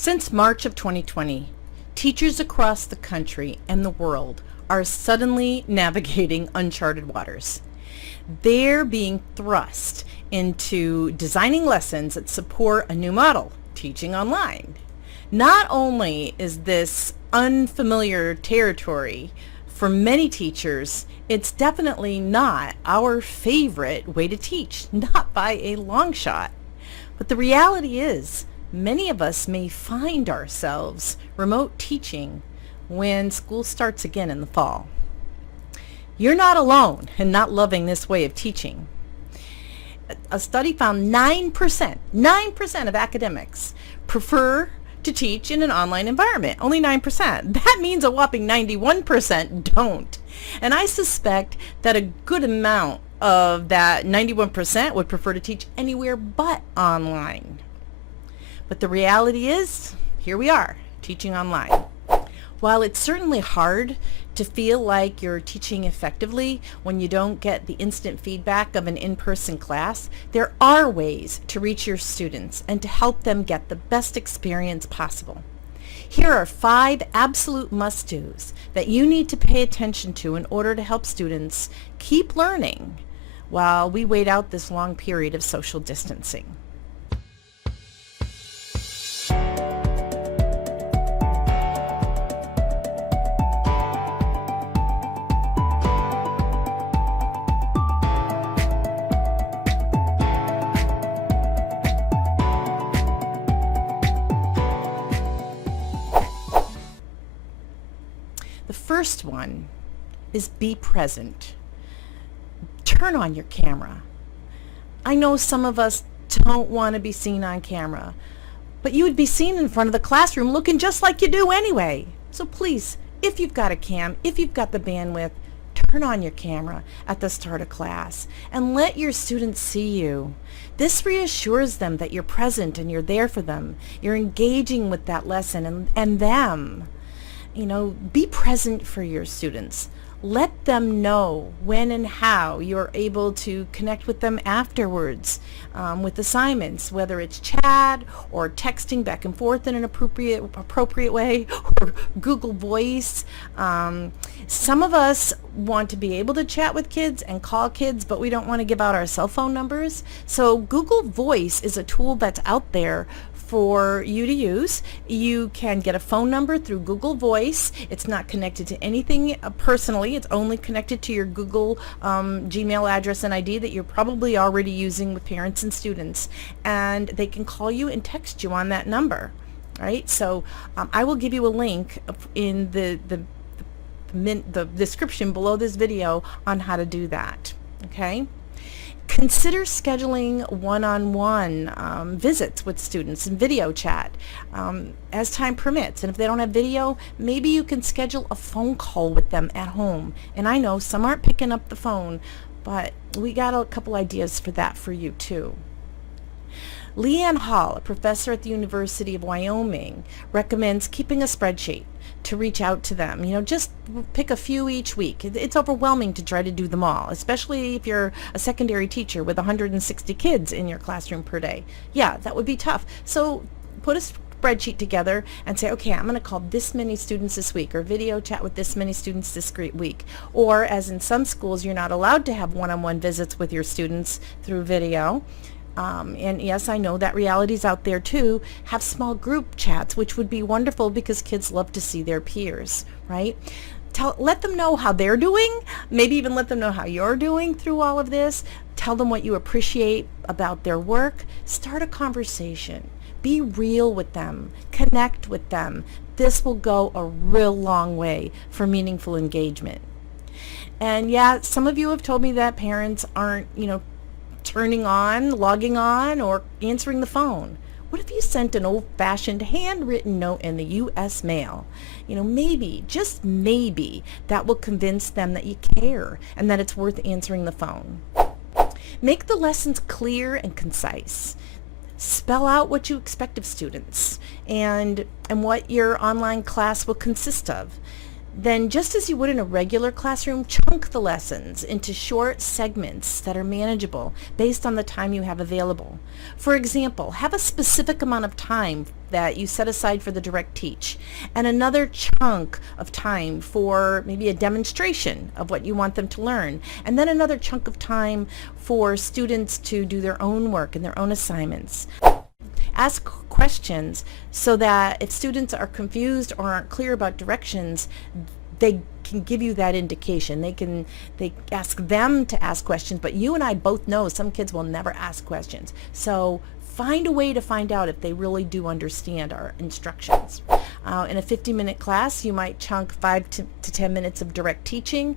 Since March of 2020, teachers across the country and the world are suddenly navigating uncharted waters. They're being thrust into designing lessons that support a new model, teaching online. Not only is this unfamiliar territory for many teachers, it's definitely not our favorite way to teach, not by a long shot. But the reality is, many of us may find ourselves remote teaching when school starts again in the fall. You're not alone in not loving this way of teaching. A study found 9% of academics prefer to teach in an online environment. Only 9%. That means a whopping 91% don't. And I suspect that a good amount of that 91% would prefer to teach anywhere but online. But the reality is, here we are, teaching online. While it's certainly hard to feel like you're teaching effectively when you don't get the instant feedback of an in-person class, there are ways to reach your students and to help them get the best experience possible. Here are 5 absolute must-dos that you need to pay attention to in order to help students keep learning while we wait out this long period of social distancing. The first one is be present. Turn on your camera. I know some of us don't want to be seen on camera, but you would be seen in front of the classroom looking just like you do anyway. So please, if you've got a cam, if you've got the bandwidth, turn on your camera at the start of class and let your students see you. This reassures them that you're present and you're there for them. You're engaging with that lesson and them. Be present for your students. Let them know when and how you're able to connect with them afterwards with assignments, whether it's chat or texting back and forth in an appropriate way, or Google Voice. Some of us want to be able to chat with kids and call kids, but we don't want to give out our cell phone numbers. So Google Voice is a tool that's out there for you to use. You can get a phone number through Google Voice. It's not connected to anything personally. It's only connected to your Google Gmail address and ID that you're probably already using with parents and students. And they can call you and text you on that number. Right? So I will give you a link in the description below this video on how to do that. Okay? Consider scheduling one-on-one visits with students and video chat as time permits. And if they don't have video, maybe you can schedule a phone call with them at home. And I know some aren't picking up the phone, but we got a couple ideas for that for you too. Leanne Hall, a professor at the University of Wyoming, recommends keeping a spreadsheet to reach out to them. Just pick a few each week. It's overwhelming to try to do them all, especially if you're a secondary teacher with 160 kids in your classroom per day. Yeah, that would be tough. So put a spreadsheet together and say, okay, I'm going to call this many students this week, or video chat with this many students this week. Or, as in some schools, you're not allowed to have one-on-one visits with your students through video. And yes, I know that reality's out there too. Have small group chats, which would be wonderful because kids love to see their peers, right? Let them know how they're doing. Maybe even let them know how you're doing through all of this. Tell them what you appreciate about their work. Start a conversation. Be real with them. Connect with them. This will go a real long way for meaningful engagement. And yeah, some of you have told me that parents aren't, turning on, logging on, or answering the phone. What if you sent an old-fashioned handwritten note in the U.S. mail? Maybe, just maybe, that will convince them that you care and that it's worth answering the phone. Make the lessons clear and concise. Spell out what you expect of students and what your online class will consist of. Then, just as you would in a regular classroom, chunk the lessons into short segments that are manageable based on the time you have available. For example, have a specific amount of time that you set aside for the direct teach, and another chunk of time for maybe a demonstration of what you want them to learn, and then another chunk of time for students to do their own work and their own assignments. Ask questions so that if students are confused or aren't clear about directions, they can give you that indication. They ask them to ask questions, but you and I both know some kids will never ask questions. So find a way to find out if they really do understand our instructions. In a 50-minute class, you might chunk 5 to 10 minutes of direct teaching,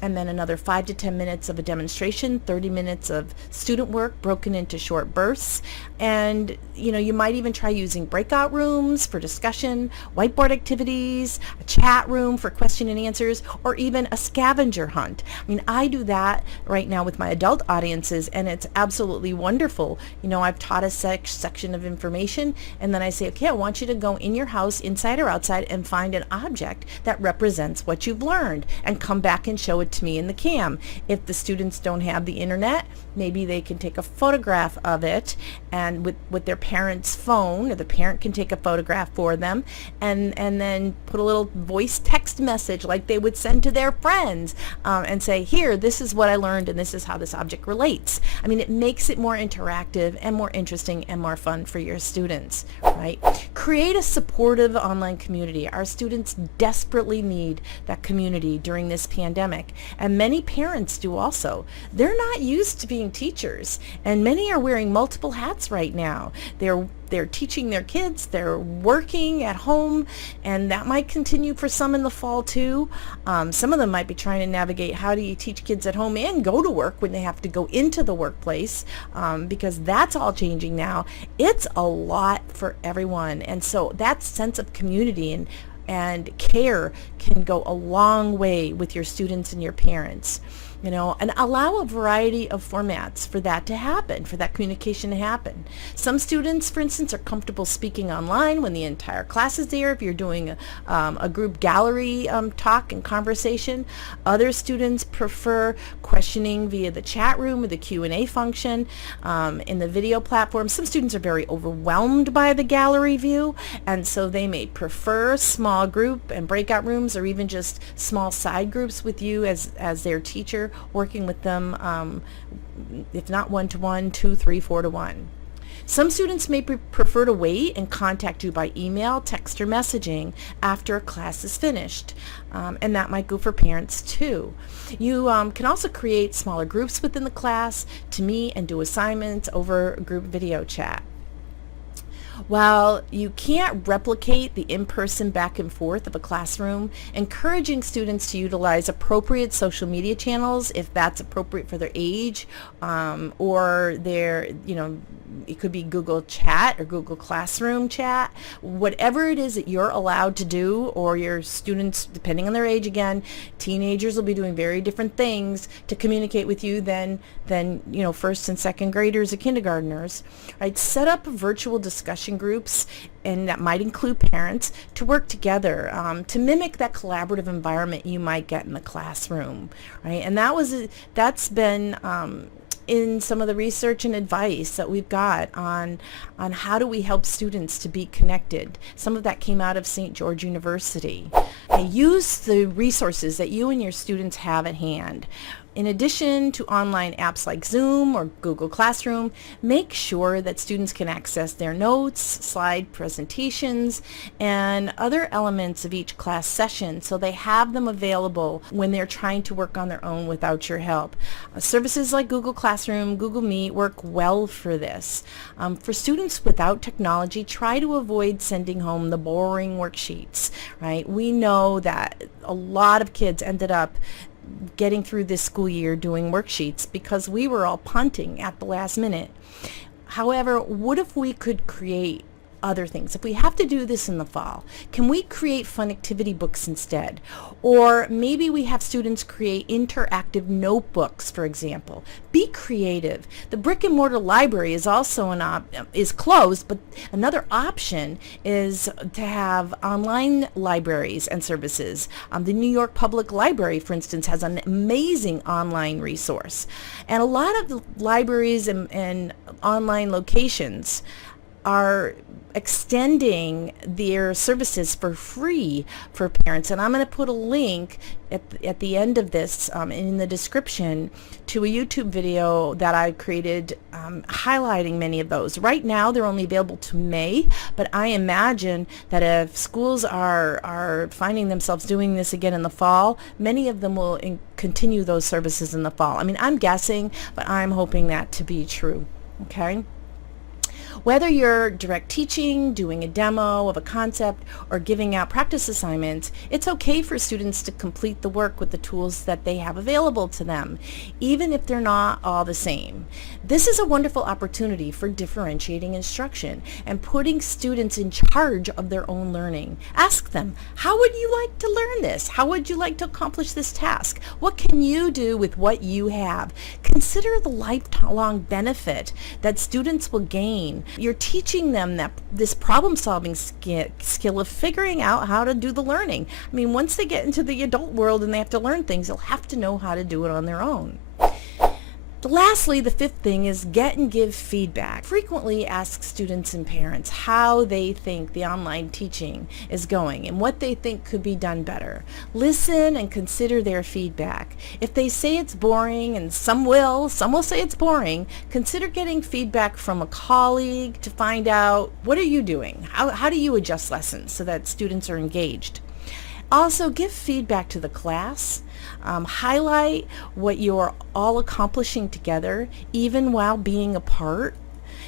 and then another 5 to 10 minutes of a demonstration, 30 minutes of student work broken into short bursts. And you might even try using breakout rooms for discussion, whiteboard activities, a chat room for question and answers, or even a scavenger hunt. I mean, I do that right now with my adult audiences, and it's absolutely wonderful. I've taught a section of information, and then I say, okay, I want you to go in your house, inside or outside, and find an object that represents what you've learned, and come back and show it to me in the cam. If the students don't have the internet, maybe they can take a photograph of it, and with their parent's phone, or the parent can take a photograph for them, and then put a little voice text message like they would send to their friends, and say, here, this is what I learned, and this is how this object relates. I mean, it makes it more interactive and more interesting and more fun for your students, right? Create a supportive online community. Our students desperately need that community during this pandemic, and many parents do also. They're not used to being teachers, and many are wearing multiple hats right now. They're teaching their kids, they're working at home, and that might continue for some in the fall too. Some of them might be trying to navigate, how do you teach kids at home and go to work when they have to go into the workplace, because that's all changing now. It's a lot for everyone, and so that sense of community and care can go a long way with your students and your parents. And allow a variety of formats for that to happen, for that communication to happen. Some students, for instance, are comfortable speaking online when the entire class is there, if you're doing a group gallery talk and conversation. Other students prefer questioning via the chat room or the Q&A function in the video platform. Some students are very overwhelmed by the gallery view, and so they may prefer small group and breakout rooms, or even just small side groups with you as their teacher, working with them, if not 1-to-1, 2, 3, 4-to-1. Some students may prefer to wait and contact you by email, text, or messaging after a class is finished, and that might go for parents too. You can also create smaller groups within the class to meet and do assignments over group video chat. While you can't replicate the in-person back and forth of a classroom, encouraging students to utilize appropriate social media channels, if that's appropriate for their age, or their, it could be Google Chat or Google Classroom Chat, whatever it is that you're allowed to do, or your students, depending on their age, again, teenagers will be doing very different things to communicate with you than first and second graders or kindergartners, right? Set up virtual discussion groups, and that might include parents, to work together to mimic that collaborative environment you might get in the classroom, right? And that's been in some of the research and advice that we've got on how do we help students to be connected. Some of that came out of St. George University. Use the resources that you and your students have at hand. In addition to online apps like Zoom or Google Classroom, make sure that students can access their notes, slide presentations, and other elements of each class session so they have them available when they're trying to work on their own without your help. Services like Google Classroom, Google Meet work well for this. For students without technology, try to avoid sending home the boring worksheets, right? We know that a lot of kids ended up getting through this school year doing worksheets because we were all punting at the last minute. However, what if we could create other things? If we have to do this in the fall, can we create fun activity books instead? Or maybe we have students create interactive notebooks, for example. Be creative. The brick and mortar library is also is closed, but another option is to have online libraries and services. The New York Public Library, for instance, has an amazing online resource. And a lot of the libraries and online locations are extending their services for free for parents. And I'm going to put a link at the end of this in the description to a YouTube video that I created highlighting many of those. Right now they're only available to May, but I imagine that if schools are finding themselves doing this again in the fall, many of them will continue those services in the fall. I mean, I'm guessing, but I'm hoping that to be true. Okay? Whether you're direct teaching, doing a demo of a concept, or giving out practice assignments, it's okay for students to complete the work with the tools that they have available to them, even if they're not all the same. This is a wonderful opportunity for differentiating instruction and putting students in charge of their own learning. Ask them, how would you like to learn this? How would you like to accomplish this task? What can you do with what you have? Consider the lifelong benefit that students will gain. You're teaching them this problem-solving skill of figuring out how to do the learning. I mean, once they get into the adult world and they have to learn things, they'll have to know how to do it on their own. Lastly, the fifth thing is get and give feedback. Frequently ask students and parents how they think the online teaching is going and what they think could be done better. Listen and consider their feedback. If they say it's boring, and some will say it's boring, consider getting feedback from a colleague to find out, what are you doing? How do you adjust lessons so that students are engaged? Also, give feedback to the class. Highlight what you're all accomplishing together, even while being apart.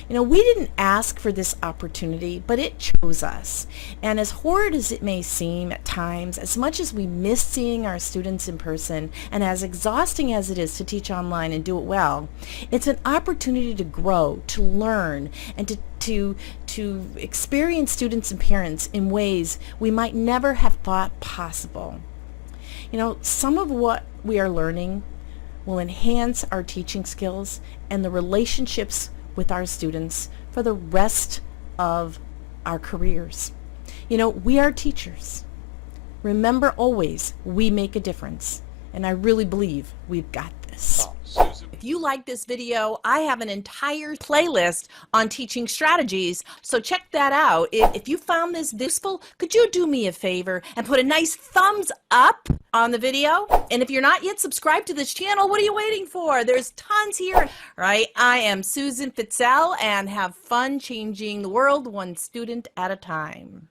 You know, we didn't ask for this opportunity, but it chose us. And as horrid as it may seem at times, as much as we miss seeing our students in person, and as exhausting as it is to teach online and do it well, it's an opportunity to grow, to learn, and to experience students and parents in ways we might never have thought possible. You know, some of what we are learning will enhance our teaching skills and the relationships with our students for the rest of our careers. You know, we are teachers. Remember always, we make a difference. And I really believe we've got this. If you like this video, I have an entire playlist on teaching strategies, so check that out. If you found this useful, could you do me a favor and put a nice thumbs up on the video? And if you're not yet subscribed to this channel, what are you waiting for? There's tons here, right? I am Susan Fitzell, and have fun changing the world one student at a time.